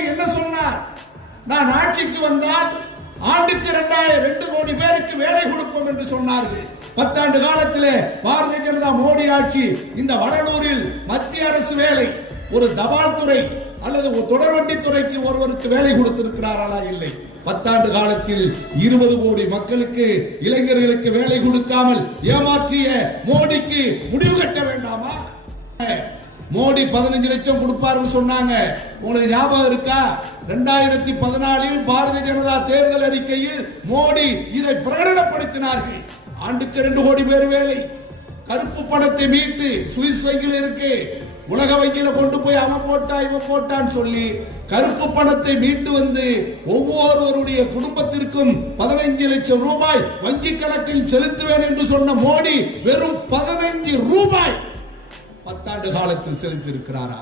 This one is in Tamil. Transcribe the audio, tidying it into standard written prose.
அறிக்கை என்ன சொன்னார்? நான் ஆட்சிக்கு வந்தால் ஆண்டுக்கு 2 கோடி பேருக்கு வேலை கொடுப்போம் என்று சொன்னார்கள். 10 ஆண்டு காலத்திலே பாரதிய ஜனதா மோடி ஆட்சி இந்த வடலூரில் மத்திய அரசு வேலை, ஒரு தபால் துறை அல்லது தொடர்வண்டி துறைக்கு ஒருவருக்கு வேலை கொடுத்திருக்கிறாரா? இல்லை. 10 ஆண்டு காலத்தில் 20 கோடி மக்களுக்கு, இளைஞர்களுக்கு வேலை கொடுக்காமல் ஏமாற்றிய மோடிக்கு முடிவு கட்ட வேண்டாமா? மோடி 15 லட்சம் கொடுப்பார்னு சொன்னாங்க. உங்களுக்கு ஞாபகம் இருக்கா? 2014 பாரதிய ஜனதா தேர்தல் அறிக்கையில் மோடி இதை பிரகடனப்படுத்தினார்கள். ஆண்டுக்கு 2 கோடி பேர் வேலை. கருப்பு பணத்தை மீட்டு சுவிஸ் வங்கியில் இருக்கு, உலக வங்கியில கொண்டு போய் அவன் போட்டா இவன் போட்டான்னு சொல்லி கருப்பு பணத்தை மீட்டு வந்து ஒவ்வொருவருடைய குடும்பத்திற்கும் 15 லட்சம் ரூபாய் வங்கி கணக்கில் செலுத்துவேன் என்று சொன்ன மோடி வெறும் 15 ரூபாய் 10 ஆண்டு காலத்தில் செலுத்தி இருக்கிறாரா?